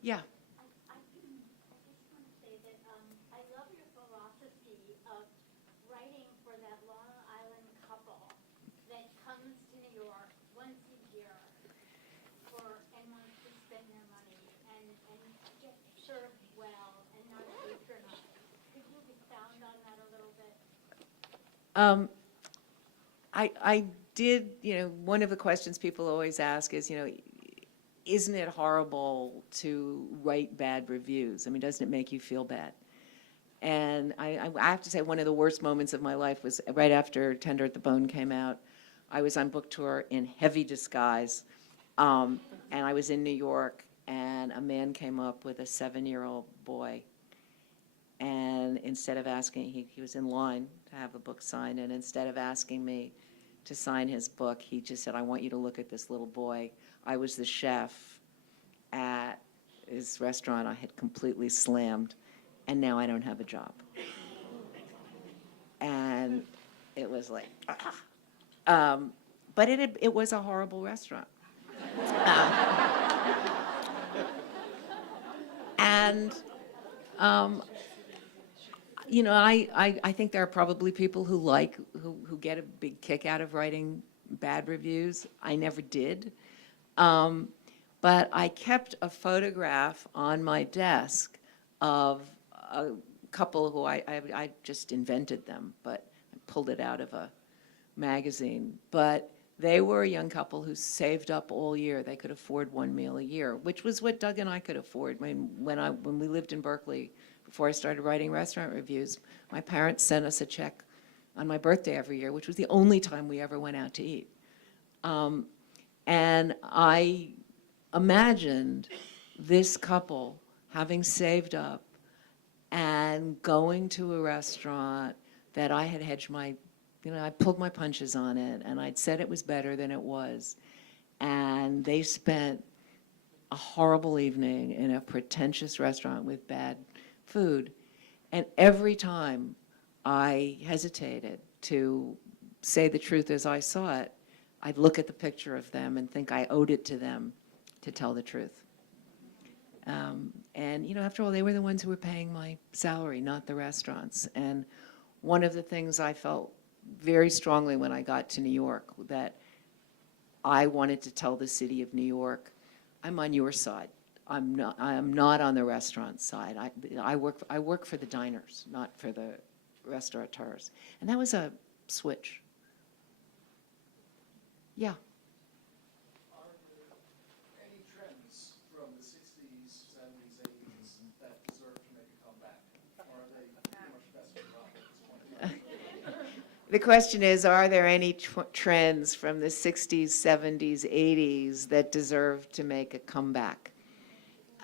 Yeah. I just want to say that I love your philosophy of writing for that Long Island couple that comes to New York once a year and wants to spend their money and get served well and not patronized. Could you expound on that a little bit? I did, one of the questions people always ask is, isn't it horrible to write bad reviews? I mean, doesn't it make you feel bad? And I have to say one of the worst moments of my life was right after Tender at the Bone came out. I was on book tour in heavy disguise, and I was in New York, and a man came up with a 7-year-old boy, and instead of asking, he was in line to have the book signed, and instead of asking me to sign his book, he just said, I want you to look at this little boy. I was the chef at his restaurant I had completely slammed, and now I don't have a job. And it was like, but it was a horrible restaurant. And I think there are probably people who get a big kick out of writing bad reviews. I never did. But I kept a photograph on my desk of a couple who I just invented them, but I pulled it out of a magazine. But they were a young couple who saved up all year. They could afford one meal a year, which was what Doug and I could afford. When we lived in Berkeley, before I started writing restaurant reviews, my parents sent us a check on my birthday every year, which was the only time we ever went out to eat. And I imagined this couple having saved up and going to a restaurant that I had hedged I pulled my punches on it, and I'd said it was better than it was. And they spent a horrible evening in a pretentious restaurant with bad food. And every time I hesitated to say the truth as I saw it, I'd look at the picture of them and think I owed it to them to tell the truth. And after all, they were the ones who were paying my salary, not the restaurants. And one of the things I felt very strongly when I got to New York, that I wanted to tell the city of New York, I'm on your side. I am not on the restaurant side. I work for the diners, not for the restaurateurs. And that was a switch. Yeah. Are there any trends from the 60s, 70s, 80s that deserve to make a comeback? Or are they pretty much best forgotten at this point? The question is, are there any trends from the 60s, 70s, 80s that deserve to make a comeback?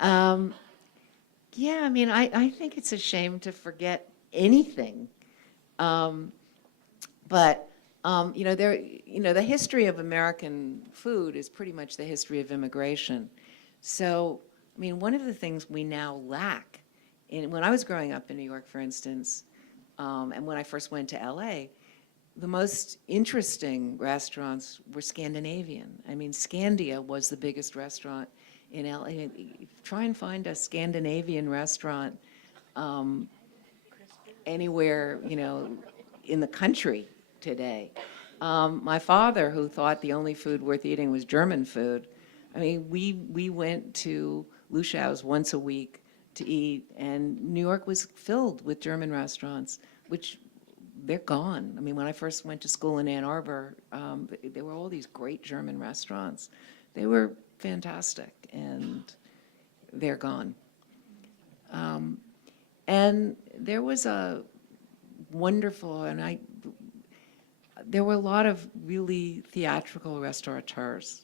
Yeah, I mean, I think it's a shame to forget anything. But the history of American food is pretty much the history of immigration. So, I mean, one of the things we now lack, when I was growing up in New York, for instance, and when I first went to LA, the most interesting restaurants were Scandinavian. I mean, Scandia was the biggest restaurant in LA. Try and find a Scandinavian restaurant anywhere, in the country today. My father, who thought the only food worth eating was German food, I mean, we went to Luschau's once a week to eat, and New York was filled with German restaurants, which they're gone. I mean, when I first went to school in Ann Arbor, there were all these great German restaurants. They were fantastic, and they're gone. And there was a wonderful, there were a lot of really theatrical restaurateurs,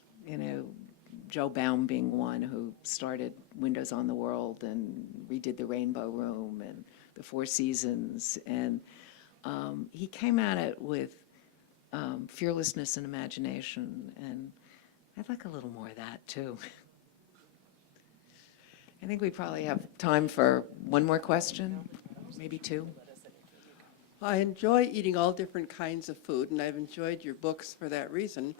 Joe Baum being one who started Windows on the World and redid the Rainbow Room and the Four Seasons. And he came at it with fearlessness and imagination, and I'd like a little more of that, too. I think we probably have time for one more question, maybe two. I enjoy eating all different kinds of food, and I've enjoyed your books for that reason.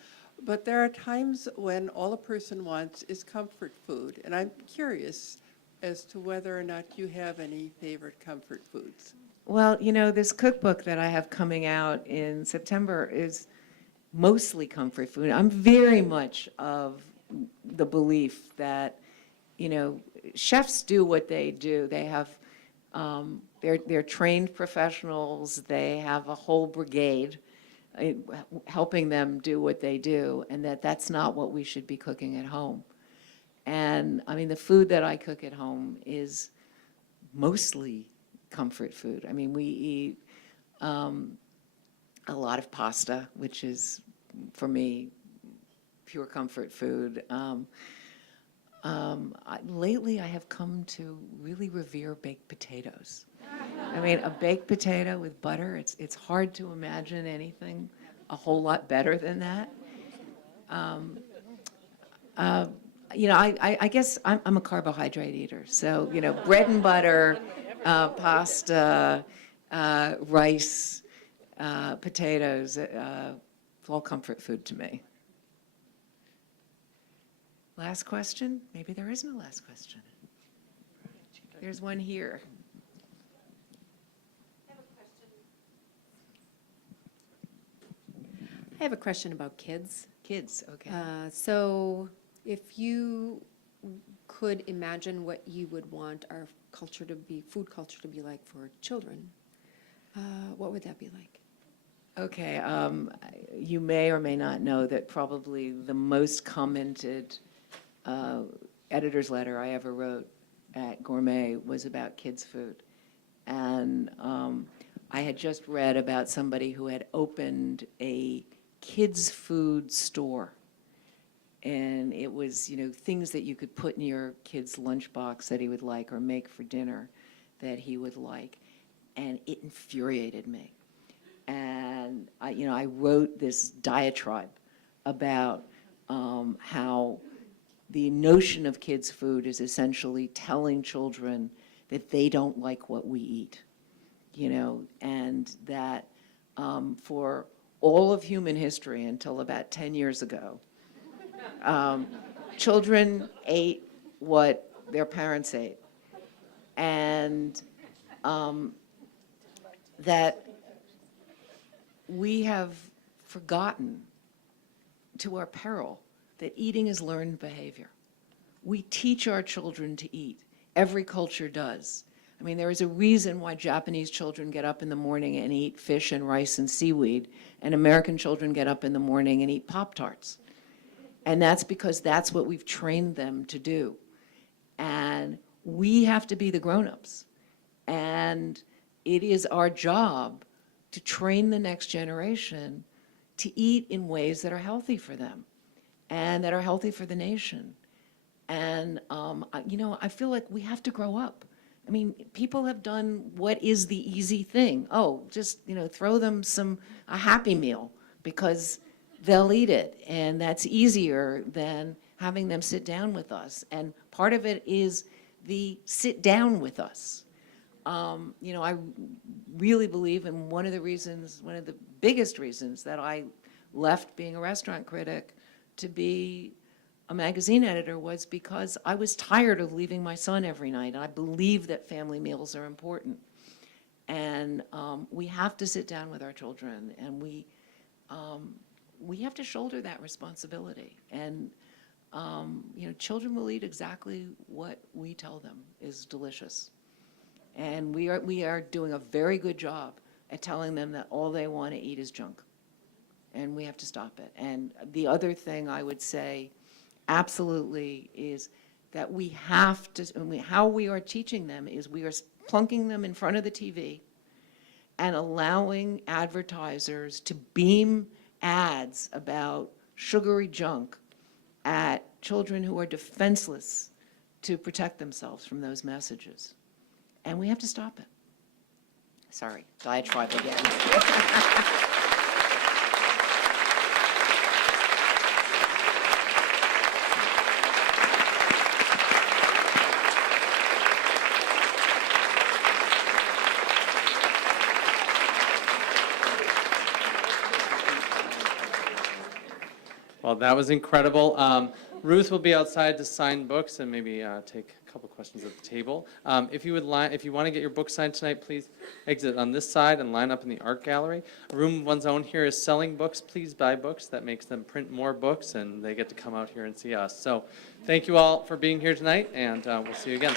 But there are times when all a person wants is comfort food. And I'm curious, as to whether or not you have any favorite comfort foods. Well, you know, this cookbook that I have coming out in September is mostly comfort food. I'm very much of the belief that, you know, chefs do what they do. They have, they're trained professionals. They have a whole brigade helping them do what they do, and that's not what we should be cooking at home. And I mean, the food that I cook at home is mostly comfort food. I mean, we eat a lot of pasta, which is, for me, pure comfort food. Lately, I have come to really revere baked potatoes. I mean, a baked potato with butter, it's hard to imagine anything a whole lot better than that. You know, I guess I'm a carbohydrate eater. So, you know, bread and butter, pasta, rice, potatoes, it's all comfort food to me. Last question? Maybe there isn't a last question. There's one here. I have a question about kids. Kids, okay. So if you could imagine what you would want our culture to be, food culture to be like for children, what would that be like? Okay, you may or may not know that probably the most commented editor's letter I ever wrote at Gourmet was about kids' food. And I had just read about somebody who had opened a kids' food store. And it was, you know, things that you could put in your kid's lunchbox that he would like or make for dinner that he would like. And it infuriated me. And I wrote this diatribe about how the notion of kids' food is essentially telling children that they don't like what we eat, you know, and that for all of human history until about 10 years ago, children ate what their parents ate, and that we have forgotten, to our peril, that eating is learned behavior. We teach our children to eat. Every culture does. I mean, there is a reason why Japanese children get up in the morning and eat fish and rice and seaweed, and American children get up in the morning and eat Pop-Tarts. And that's because that's what we've trained them to do. And we have to be the grown-ups. And it is our job to train the next generation to eat in ways that are healthy for them and that are healthy for the nation. And, I feel like we have to grow up. I mean, people have done what is the easy thing. Oh, just, throw them a Happy Meal because they'll eat it. And that's easier than having them sit down with us. And part of it is the sit down with us. I really believe, and one of the biggest reasons that I left being a restaurant critic to be a magazine editor was because I was tired of leaving my son every night. I believe that family meals are important. And we have to sit down with our children, and we have to shoulder that responsibility. And, children will eat exactly what we tell them is delicious. And we are doing a very good job at telling them that all they want to eat is junk. And we have to stop it. And the other thing I would say absolutely is that we have to, how we are teaching them is we are plunking them in front of the TV and allowing advertisers to beam ads about sugary junk at children who are defenseless to protect themselves from those messages. And we have to stop it. Sorry, diatribe again. Well, that was incredible. Ruth will be outside to sign books and maybe take a couple questions at the table. If you want to get your book signed tonight, please exit on this side and line up in the art gallery. A room of one's own here is selling books. Please buy books. That makes them print more books, and they get to come out here and see us. So thank you all for being here tonight, and we'll see you again.